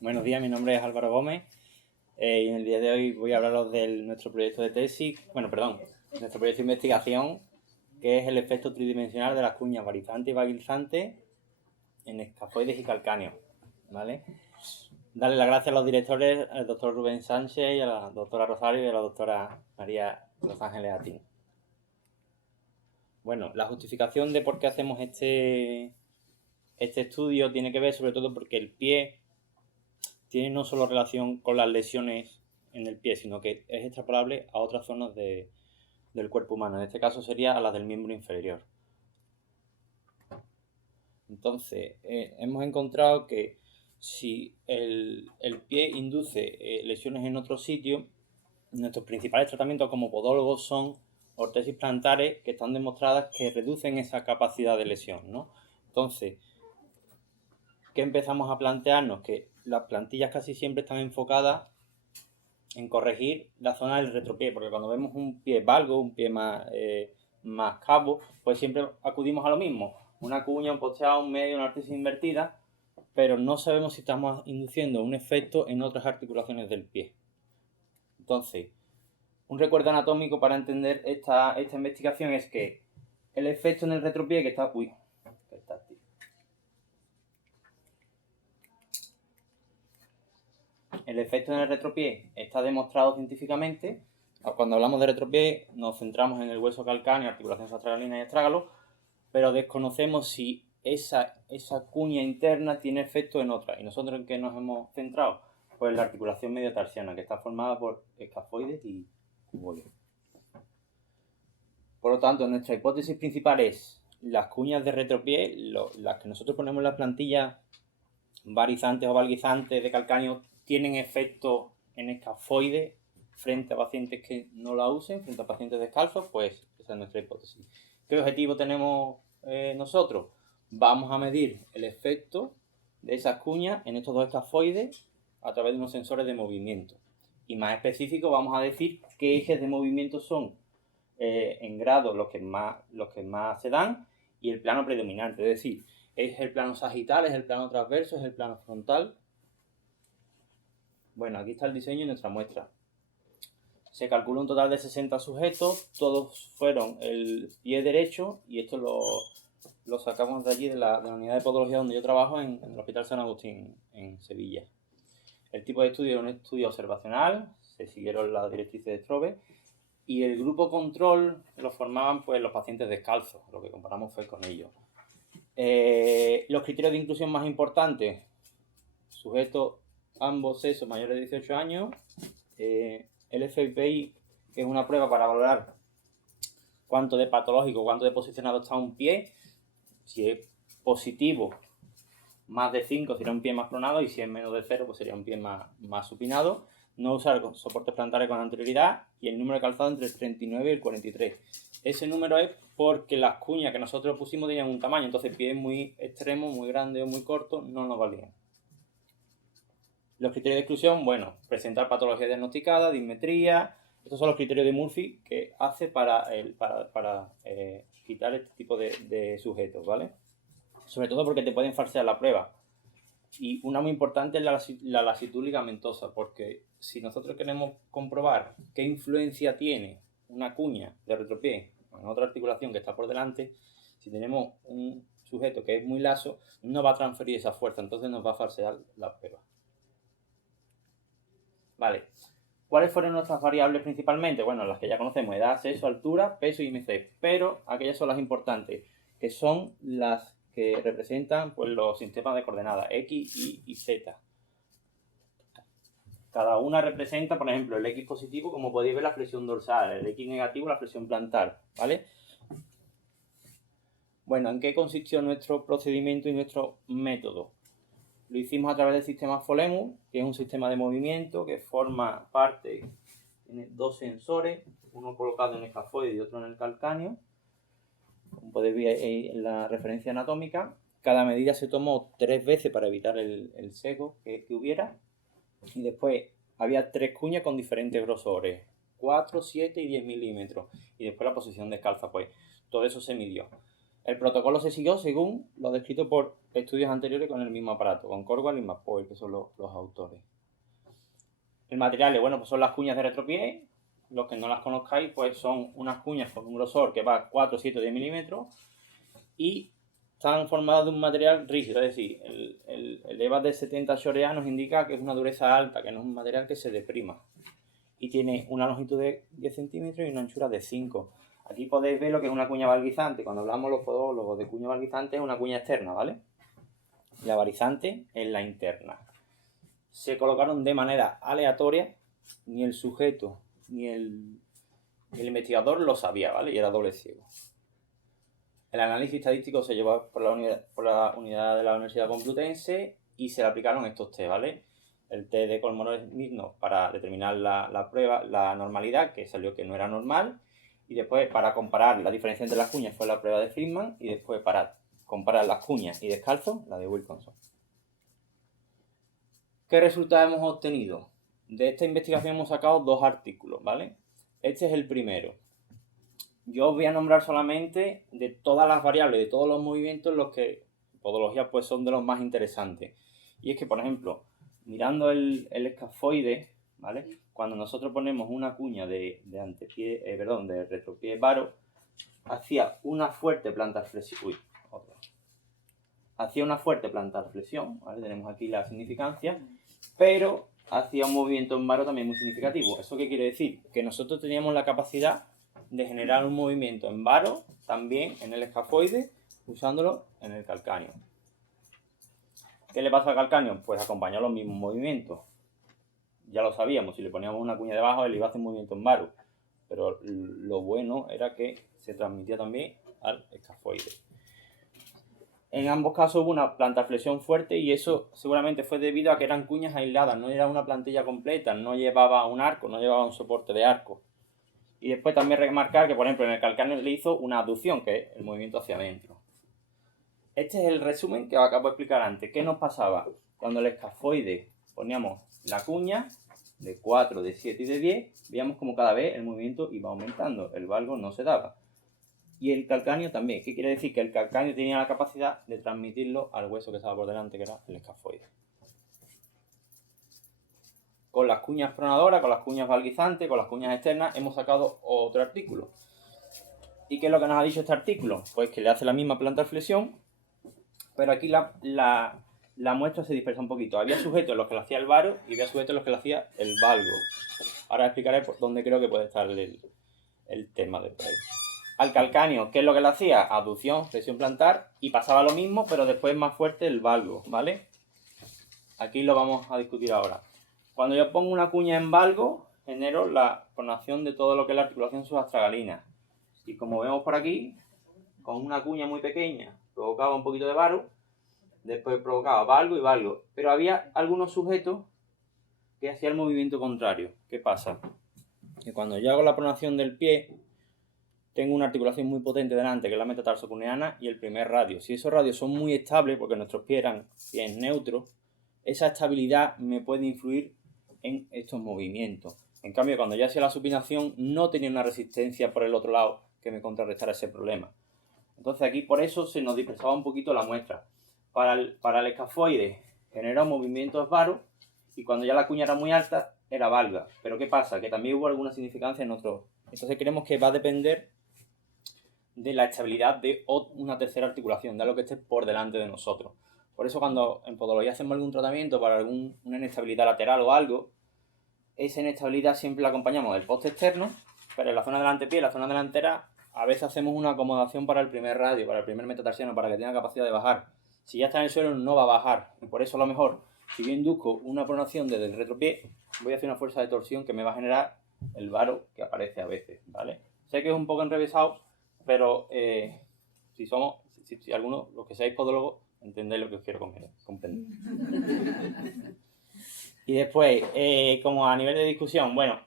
Buenos días, mi nombre es Álvaro Gómez y en el día de hoy voy a hablaros de nuestro proyecto de tesis, nuestro proyecto de investigación, que es el efecto tridimensional de las cuñas barizantes y vaguizantes en escafoides y calcáneos, ¿vale? Darle las gracias a los directores, al doctor Rubén Sánchez, y a la doctora Rosario y a la doctora María Los Ángeles Atín. Bueno, la justificación de por qué hacemos este estudio tiene que ver sobre todo porque el pie tiene no solo relación con las lesiones en el pie, sino que es extrapolable a otras zonas del cuerpo humano. En este caso sería a las del miembro inferior. Entonces, hemos encontrado que si el pie induce lesiones en otro sitio, nuestros principales tratamientos como podólogos son ortesis plantares que están demostradas que reducen esa capacidad de lesión, ¿no? Entonces, ¿qué empezamos a plantearnos? Que las plantillas casi siempre están enfocadas en corregir la zona del retropié, porque cuando vemos un pie valgo, un pie más cabo, pues siempre acudimos a lo mismo, una cuña, un posteado, un medio, una ortesis invertida, pero no sabemos si estamos induciendo un efecto en otras articulaciones del pie. Entonces, un recuerdo anatómico para entender esta investigación es que el efecto en el retropié que está... El efecto en el retropié está demostrado científicamente. Cuando hablamos de retropié nos centramos en el hueso calcáneo, articulación astragalina y astrágalo, pero desconocemos si esa cuña interna tiene efecto en otra. ¿Y nosotros en qué nos hemos centrado? Pues en la articulación mediotarsiana, que está formada por escafoides y cuboides. Por lo tanto, nuestra hipótesis principal es las cuñas de retropié, las que nosotros ponemos en las plantillas barizantes o valguizantes de calcáneo, tienen efecto en escafoides frente a pacientes que no la usen, frente a pacientes descalzos. Pues esa es nuestra hipótesis. ¿Qué objetivo tenemos nosotros? Vamos a medir el efecto de esas cuñas en estos dos escafoides a través de unos sensores de movimiento. Y más específico, vamos a decir qué ejes de movimiento son en grado los que más se dan y el plano predominante. Es decir, ¿es el plano sagital, es el plano transverso, es el plano frontal? Bueno, aquí está el diseño y nuestra muestra. Se calculó un total de 60 sujetos, todos fueron el pie derecho, y esto lo sacamos de allí, de la unidad de podología donde yo trabajo, en el Hospital San Agustín, en Sevilla. El tipo de estudio era un estudio observacional, se siguieron las directrices de Strobe, y el grupo control lo formaban pues los pacientes descalzos, lo que comparamos fue con ellos. Los criterios de inclusión más importantes: sujetos ambos sexos mayores de 18 años, el FPI, que es una prueba para valorar cuánto de patológico, cuánto de posicionado está un pie. Si es positivo, más de 5 sería un pie más pronado, y si es menos de 0, pues sería un pie más supinado. No usar soportes plantares con anterioridad, y el número de calzado entre el 39 y el 43. Ese número es porque las cuñas que nosotros pusimos tenían un tamaño, entonces pies muy extremos, muy grandes o muy cortos no nos valían. Los criterios de exclusión, bueno, presentar patología diagnosticada, dismetría. Estos son los criterios de Murphy que hace para quitar este tipo de sujetos, ¿vale? Sobre todo porque te pueden falsear la prueba. Y una muy importante es la lasitud ligamentosa, porque si nosotros queremos comprobar qué influencia tiene una cuña de retropié en otra articulación que está por delante, si tenemos un sujeto que es muy laso, no va a transferir esa fuerza, entonces nos va a falsear la prueba. Vale. ¿Cuáles fueron nuestras variables principalmente? Bueno, las que ya conocemos: edad, sexo, altura, peso y IMC. Pero aquellas son las importantes, que son las que representan pues los sistemas de coordenadas X, Y Z. Cada una representa, por ejemplo, el X positivo, como podéis ver, la flexión dorsal; el X negativo, la flexión plantar, ¿vale? Bueno, ¿en qué consistió nuestro procedimiento y nuestro método? Lo hicimos a través del sistema FOLEMUS, que es un sistema de movimiento que forma parte, tiene dos sensores, uno colocado en el escafoide y otro en el calcáneo. Como podéis ver en la referencia anatómica, cada medida se tomó 3 veces para evitar el sesgo que hubiera, y después había 3 cuñas con diferentes grosores, 4, 7 y 10 milímetros, y después la posición descalza, pues todo eso se midió. El protocolo se siguió según lo descrito por estudios anteriores con el mismo aparato, con Corwell y McPoyle, que son los autores. El material, bueno, pues son las cuñas de retropié. Los que no las conozcáis, pues son unas cuñas con un grosor que va 4, 7, 10 milímetros y están formadas de un material rígido, es decir, el EVA de 70 Shorea nos indica que es una dureza alta, que no es un material que se deprima. Y tiene una longitud de 10 centímetros y una anchura de 5. Aquí podéis ver lo que es una cuña valguizante. Cuando hablamos los podólogos de cuña valguizante es una cuña externa, ¿vale? La varizante es la interna. Se colocaron de manera aleatoria, ni el sujeto ni el investigador lo sabía, ¿vale? Y era doble ciego. El análisis estadístico se llevó por la unidad de la Universidad Complutense y se le aplicaron estos test, ¿vale? El test de Kolmogorov-Smirnov para determinar la prueba, la normalidad, que salió que no era normal, y después para comparar la diferencia entre las cuñas fue la prueba de Friedman, y después para comparar las cuñas y descalzo, la de Wilkinson. ¿Qué resultados hemos obtenido? De esta investigación hemos sacado 2 artículos, ¿vale? Este es el primero. Yo os voy a nombrar solamente de todas las variables, de todos los movimientos, los que en podología pues son de los más interesantes. Y es que, por ejemplo, mirando el escafoide, ¿vale? Cuando nosotros ponemos una cuña de retropié varo, hacía una fuerte plantarflexión. Hacía una fuerte plantarflexión, ¿vale? Tenemos aquí la significancia, pero hacía un movimiento en varo también muy significativo. ¿Eso qué quiere decir? Que nosotros teníamos la capacidad de generar un movimiento en varo también en el escafoide usándolo en el calcáneo. ¿Qué le pasa al calcáneo? Pues acompañó los mismos movimientos. Ya lo sabíamos, si le poníamos una cuña debajo él iba a hacer un movimiento en varo, pero lo bueno era que se transmitía también al escafoide. En ambos casos hubo una plantarflexión fuerte y eso seguramente fue debido a que eran cuñas aisladas, no era una plantilla completa, no llevaba un arco, no llevaba un soporte de arco. Y después también remarcar que, por ejemplo, en el calcáneo le hizo una abducción, que es el movimiento hacia adentro. Este es el resumen que os acabo de explicar antes. ¿Qué nos pasaba? Cuando el escafoide poníamos la cuña de 4, de 7 y de 10, veíamos como cada vez el movimiento iba aumentando, el valgo no se daba. Y el calcáneo también. ¿Qué quiere decir? Que el calcáneo tenía la capacidad de transmitirlo al hueso que estaba por delante, que era el escafoide. Con las cuñas pronadoras, con las cuñas valguizantes, con las cuñas externas, hemos sacado otro artículo. ¿Y qué es lo que nos ha dicho este artículo? Pues que le hace la misma plantarflexión, pero aquí la muestra se dispersa un poquito. Había sujetos en los que lo hacía el varo y había sujetos en los que lo hacía el valgo. Ahora explicaré por dónde creo que puede estar el tema de por ahí. Al calcáneo, ¿qué es lo que le hacía? Abducción, flexión plantar, y pasaba lo mismo, pero después más fuerte el valgo, ¿vale? Aquí lo vamos a discutir ahora. Cuando yo pongo una cuña en valgo, genero la pronación de todo lo que es la articulación subastragalina. Y como vemos por aquí, con una cuña muy pequeña provocaba un poquito de varo, después provocaba valgo y valgo. Pero había algunos sujetos que hacían el movimiento contrario. ¿Qué pasa? Que cuando yo hago la pronación del pie, tengo una articulación muy potente delante, que es la metatarsocuneana y el primer radio. Si esos radios son muy estables, porque nuestros pies eran pies neutros, esa estabilidad me puede influir en estos movimientos. En cambio, cuando yo hacía la supinación, no tenía una resistencia por el otro lado que me contrarrestara ese problema. Entonces aquí por eso se nos dispersaba un poquito la muestra. Para el escafoide generó movimientos varos y cuando ya la cuña era muy alta, era valga. Pero ¿qué pasa? Que también hubo alguna significancia en otros. Entonces creemos que va a depender de la estabilidad de una tercera articulación, de algo que esté por delante de nosotros. Por eso cuando en podología hacemos algún tratamiento para alguna inestabilidad lateral o algo, esa inestabilidad siempre la acompañamos del poste externo, pero en la zona del antepié, en la zona delantera, a veces hacemos una acomodación para el primer radio, para el primer metatarsiano, para que tenga capacidad de bajar. Si ya está en el suelo no va a bajar, y por eso a lo mejor, si yo induzco una pronación desde el retropié, voy a hacer una fuerza de torsión que me va a generar el varo que aparece a veces, ¿vale? Sé que es un poco enrevesado, pero si alguno, los que seáis podólogos, entendéis lo que os quiero comprender. Y después, como a nivel de discusión, bueno,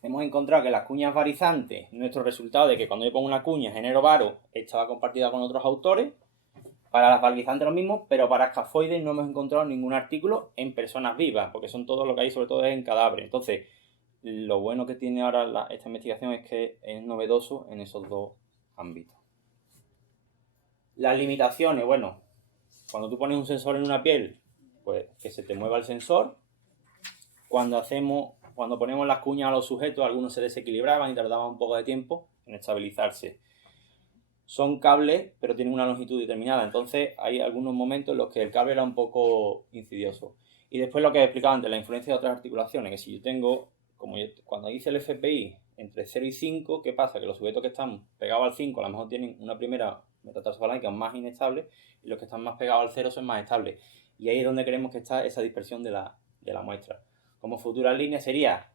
hemos encontrado que las cuñas varizantes, nuestro resultado de que cuando yo pongo una cuña genero varo, estaba compartida con otros autores. Para las valguizantes lo mismo, pero para escafoides no hemos encontrado ningún artículo en personas vivas, porque son todo lo que hay, sobre todo es en cadáveres. Entonces, lo bueno que tiene ahora esta investigación es que es novedoso en esos dos ámbitos. Las limitaciones, bueno, cuando tú pones un sensor en una piel, pues que se te mueva el sensor. Cuando ponemos las cuñas a los sujetos, algunos se desequilibraban y tardaban un poco de tiempo en estabilizarse. Son cables, pero tienen una longitud determinada, entonces hay algunos momentos en los que el cable era un poco insidioso. Y después lo que he explicado antes, la influencia de otras articulaciones, que si yo tengo, cuando hice el FPI entre 0 y 5, ¿qué pasa? Que los sujetos que están pegados al 5 a lo mejor tienen una primera metatarsofalángea más inestable y los que están más pegados al 0 son más estables. Y ahí es donde queremos que está esa dispersión de la muestra. Como futuras líneas sería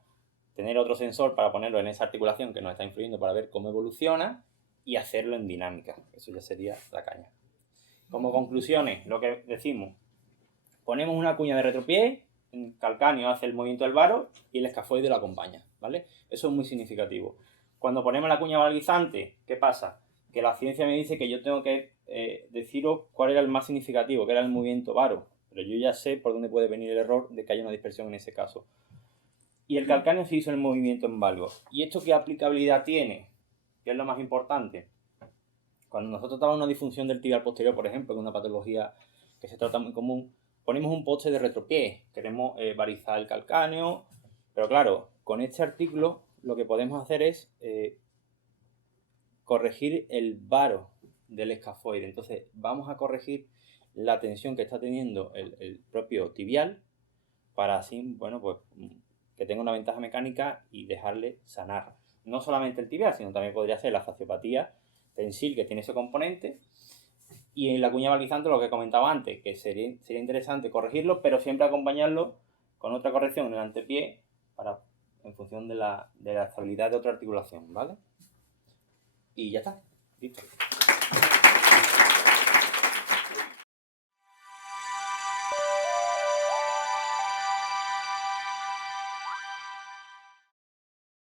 tener otro sensor para ponerlo en esa articulación que nos está influyendo para ver cómo evoluciona y hacerlo en dinámica. Eso ya sería la caña. Como conclusiones, lo que decimos, ponemos una cuña de retropié, el calcáneo hace el movimiento del varo y el escafoide lo acompaña, ¿vale? Eso es muy significativo. Cuando ponemos la cuña valguizante, ¿qué pasa? Que la ciencia me dice que yo tengo que deciros cuál era el más significativo, que era el movimiento varo, pero yo ya sé por dónde puede venir el error de que haya una dispersión en ese caso. Y el calcáneo se hizo el movimiento en valgo. ¿Y esto qué aplicabilidad tiene? Que es lo más importante. Cuando nosotros tratamos una disfunción del tibial posterior, por ejemplo, que es una patología que se trata muy común, ponemos un poste de retropié. Queremos varizar el calcáneo, pero claro, con este artículo lo que podemos hacer es corregir el varo del escafoide. Entonces vamos a corregir la tensión que está teniendo el propio tibial para así, bueno, pues que tenga una ventaja mecánica y dejarle sanar. No solamente el tibial, sino también podría ser la fasciopatía tensil, que tiene ese componente. Y en la cuña valguizante, lo que comentaba antes, que sería interesante corregirlo, pero siempre acompañarlo con otra corrección en el antepié en función de la estabilidad de otra articulación, ¿vale? Y ya está, listo.